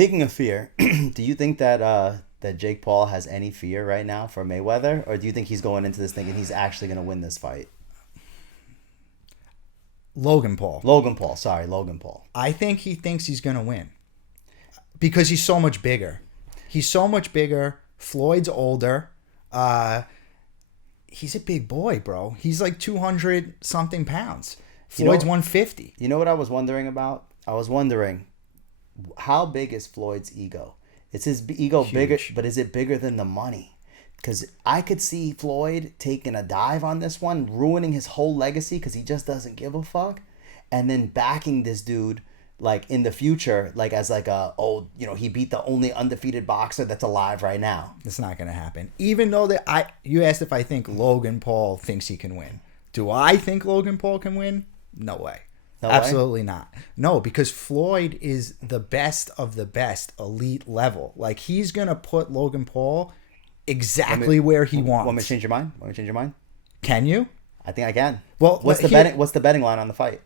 Speaking of fear, do you think that Jake Paul has any fear right now for Mayweather, or do you think he's going into this thinking he's actually going to win this fight? Logan Paul. Logan Paul, sorry, Logan Paul. I think he thinks he's going to win because he's so much bigger. He's so much bigger. Floyd's older. He's a big boy, bro. He's like 200 something pounds. Floyd's 150. You know what I was wondering about? I was wondering, how big is Floyd's ego? Is his ego Huge. bigger, but is it bigger than the money? Because I could see Floyd taking a dive on this one, ruining his whole legacy because he just doesn't give a fuck, and then backing this dude like in the future, like as like he beat the only undefeated boxer that's alive right now. It's not going to happen. Even though you asked if I think Logan Paul thinks he can win. Do I think Logan Paul can win? No way. No way? Absolutely not. No, because Floyd is the best of the best, elite level. Like, he's going to put Logan Paul exactly where he wants. Want me to change your mind? Can you? I think I can. Well, what's the betting line on the fight?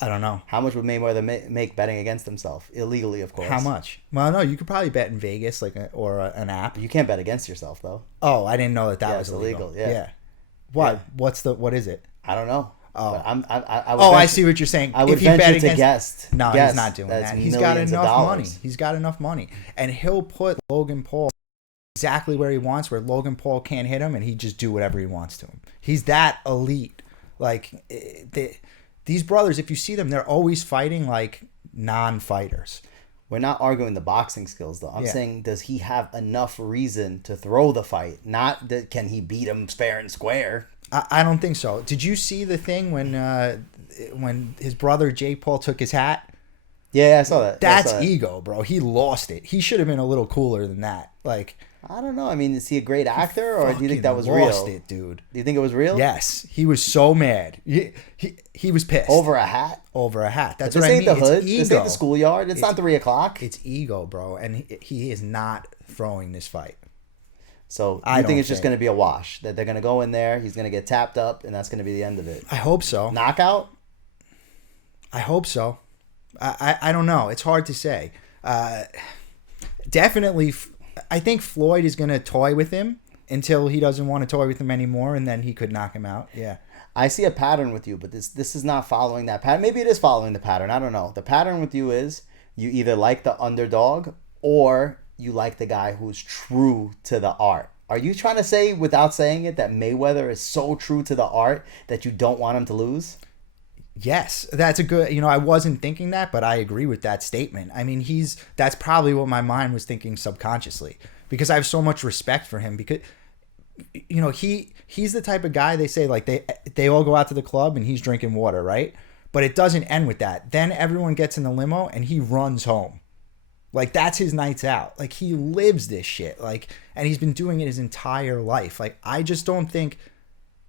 I don't know. How much would Mayweather make betting against himself? Illegally, of course. How much? Well, no, you could probably bet in Vegas, an app. You can't bet against yourself, though. Oh, I didn't know that was illegal. Yeah. What? Yeah. What is it? I don't know. Oh, I see what you're saying. I would if he bet venture against, to guess. No, he's not doing that. He's got millions of enough money. dollars. He's got enough money, and he'll put Logan Paul exactly where he wants, where Logan Paul can't hit him, and he just do whatever he wants to him. He's that elite. Like these brothers, if you see them, they're always fighting like non-fighters. We're not arguing the boxing skills, though. I'm saying, does he have enough reason to throw the fight? Not that can he beat him fair and square. I don't think so. Did you see the thing when his brother Jake Paul took his hat? Yeah, I saw that. That's ego, bro. He lost it. He should have been a little cooler than that. Like, I don't know. I mean, is he a great actor, or do you think that was real? Lost it, dude. Do you think it was real? Yes, he was so mad. He was pissed Over a hat. That's This what I ain't mean. the hood. It's ego. This ain't the schoolyard. It's not 3 o'clock. It's ego, bro, and he is not throwing this fight. So you think it's just going to be a wash? That they're going to go in there, he's going to get tapped up, and that's going to be the end of it? I hope so. Knockout? I hope so. I don't know. It's hard to say. Definitely, I think Floyd is going to toy with him until he doesn't want to toy with him anymore, and then he could knock him out. Yeah. I see a pattern with you, but this is not following that pattern. Maybe it is following the pattern. I don't know. The pattern with you is you either like the underdog or you like the guy who's true to the art. Are you trying to say, without saying it, that Mayweather is so true to the art that you don't want him to lose? Yes, that's a good, I wasn't thinking that, but I agree with that statement. I mean, that's probably what my mind was thinking subconsciously, because I have so much respect for him, because, he's the type of guy, they say, like, they all go out to the club and he's drinking water, right? But it doesn't end with that. Then everyone gets in the limo and he runs home. Like, that's his nights out. Like, he lives this shit. Like, and he's been doing it his entire life. Like, I just don't think...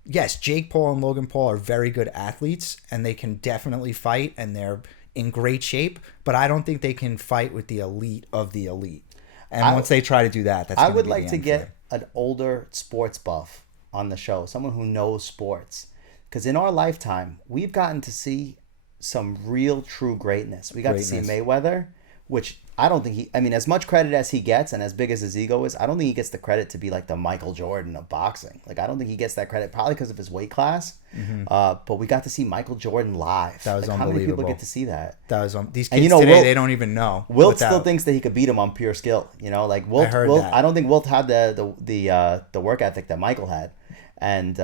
Yes, Jake Paul and Logan Paul are very good athletes, and they can definitely fight, and they're in great shape, but I don't think they can fight with the elite of the elite. And once they try to do that, that's I would like to get an older sports buff on the show, someone who knows sports. Because in our lifetime, we've gotten to see some real, true greatness. We got to see Mayweather, which I don't think as much credit as he gets and as big as his ego is, I don't think he gets the credit to be like the Michael Jordan of boxing. Like, I don't think he gets that credit, probably because of his weight class. Mm-hmm. But we got to see Michael Jordan live. That was like, unbelievable. How many people get to see that? That was these kids today, they don't even know. Wilt still thinks that he could beat him on pure skill. Like, Wilt, I don't think Wilt had the work ethic that Michael had. And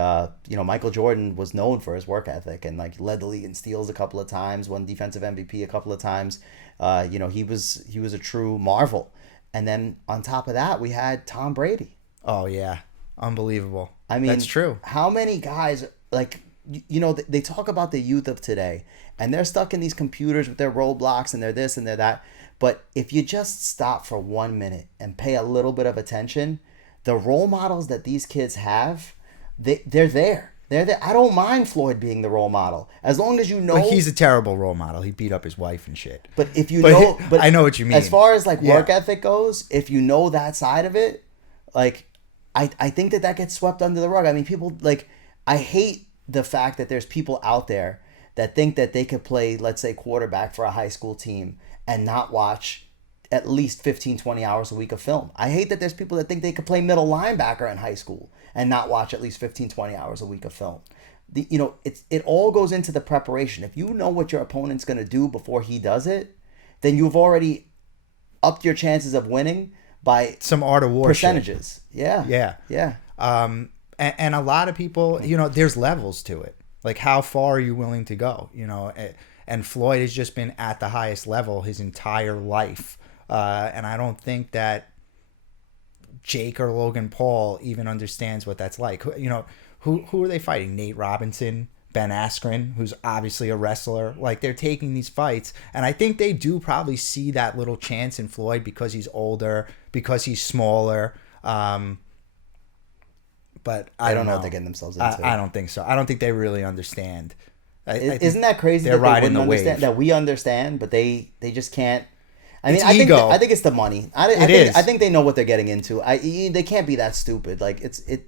Michael Jordan was known for his work ethic and like led the league in steals a couple of times, won defensive MVP a couple of times. He was a true marvel. And then on top of that, we had Tom Brady. Oh yeah, unbelievable. I mean, that's true. How many guys they talk about the youth of today, and they're stuck in these computers with their roadblocks and they're this and they're that. But if you just stop for 1 minute and pay a little bit of attention, the role models that these kids have. They're there. They're there. I don't mind Floyd being the role model as long as you know. Like, he's a terrible role model. He beat up his wife and shit. But if you I know what you mean. As far as like work ethic goes, if you know that side of it, like I think that gets swept under the rug. I mean, people I hate the fact that there's people out there that think that they could play, let's say, quarterback for a high school team and not watch at least 15, 20 hours a week of film. I hate that there's people that think they could play middle linebacker in high school and not watch at least 15, 20 hours a week of film. It all goes into the preparation. If you know what your opponent's going to do before he does it, then you've already upped your chances of winning by some Art of War percentages. Shit. Yeah. And a lot of people, there's levels to it. Like, how far are you willing to go? And Floyd has just been at the highest level his entire life. And I don't think that Jake or Logan Paul even understands what that's like. Who are they fighting? Nate Robinson, Ben Askren, who's obviously a wrestler. Like, they're taking these fights, and I think they do probably see that little chance in Floyd because he's older, because he's smaller. But I don't know what they're getting themselves into. I don't think so. I don't think they really understand. Isn't that crazy? They're riding the wave. That we understand, but they just can't. I think it's the money. I think they know what they're getting into. They can't be that stupid. Like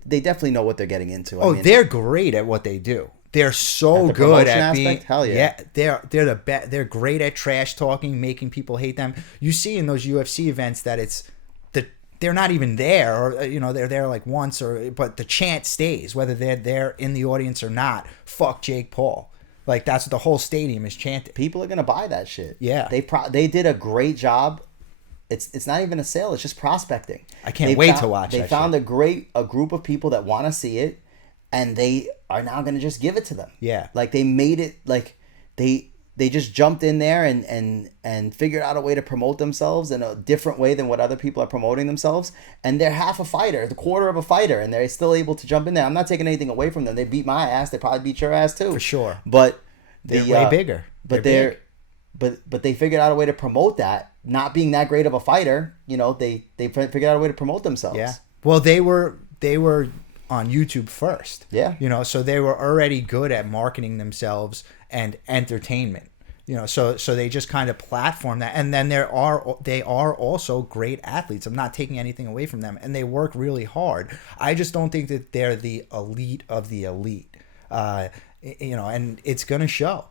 they definitely know what they're getting into. They're great at what they do. They're so good at being. Hell yeah. They're the best. They're great at trash talking, making people hate them. You see in those UFC events that they're not even there, or they're there like once, but the chant stays whether they're there in the audience or not. Fuck Jake Paul. Like, that's what the whole stadium is chanting. People are gonna buy that shit. Yeah, they did a great job. It's not even a sale. It's just prospecting. I can't wait to watch. They found a group of people that want to see it, and they are now gonna just give it to them. Yeah, like they made it like they just jumped in there and figured out a way to promote themselves in a different way than what other people are promoting themselves. And they're half a fighter, the quarter of a fighter, and they're still able to jump in there. I'm not taking anything away from them. They beat my ass. They probably beat your ass too. For sure. But they're way bigger. But but they figured out a way to promote that. Not being that great of a fighter, they figured out a way to promote themselves. Yeah. Well, they were on YouTube first. Yeah. So they were already good at marketing themselves and entertainment. So they just kind of platform that, and then they are also great athletes. I'm not taking anything away from them, and they work really hard. I just don't think that they're the elite of the elite. And it's gonna show.